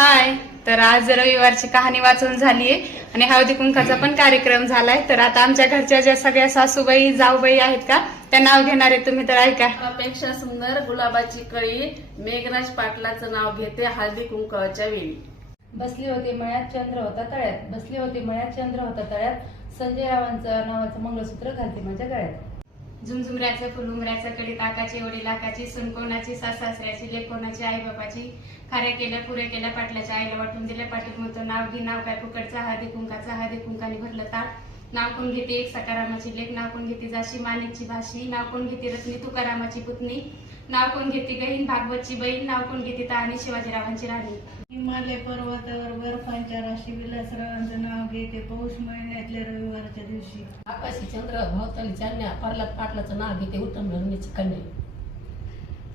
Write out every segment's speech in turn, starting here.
हाय. तर आज रविवारची कहाणी वाचून झालीये आणि हळदी कुंकाचा पण कार्यक्रम झालाय. तर आता आमच्या घरच्या ज्या सगळ्या सासूबाई जाऊबाई आहेत का त्या नाव घेणार आहे, तुम्ही तर ऐका. पेक्षा सुंदर गुलाबाची कळी मेघराज पाटलाचं नाव घेते हळदी कुंकवाच्या वेळी. बसली होती मळ्यात चंद्र होता तळ्यात, बसली होती मळ्यात चंद्र होता तळ्यात, संजय रावांचं नावाचं मंगळसूत्र घालते माझ्या गळ्यात. झुमझुमऱ्याचं फुलुमऱ्याचं कडी ताकाची ओढी लाखाची सुनकोणाची सासऱ्याची लेकोणाची आई बापाची खाऱ्या केल्या पुऱ्या केल्या पाटलाच्या आईला वाटून दिल्या पाटील म्हणतो नाव घे नाव काय फुकटचा हळदी कुंकाने भरलं ताट नाव कोण घेते एक सकारामाची लेख नाव कोण घेते जाशी माणिकची भाशी नाव कोण घेते रत्नी तुकारामाची पुतणी नाव कोण घेते गहीन भागवतची बहीण नाव कोण घेते ताणी शिवाजीरावांची राणी. हिमालय पर्वतावर बर्फांच्या राशी विलासरावांचं नाव घेते पौष महिन्यातल्या रविवारच्या दिवशी. आकाशी चंद्र भोवताली चांदण्या प्रल्हाद पाटलाचं नाव घेते उत्तम रंगीची कन्या.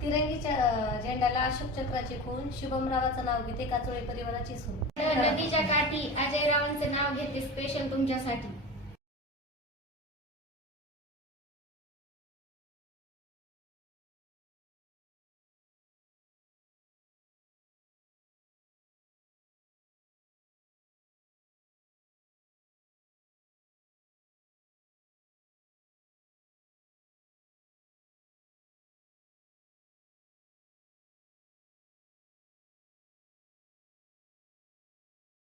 तिरंगीच्या झेंड्याला अशोक चक्राची खून शुभमरावाचं नाव घेते काचोळी परिवाराची सून. नदीच्या काठी अजय रावांचं नाव घेते स्पेशल तुमच्यासाठी.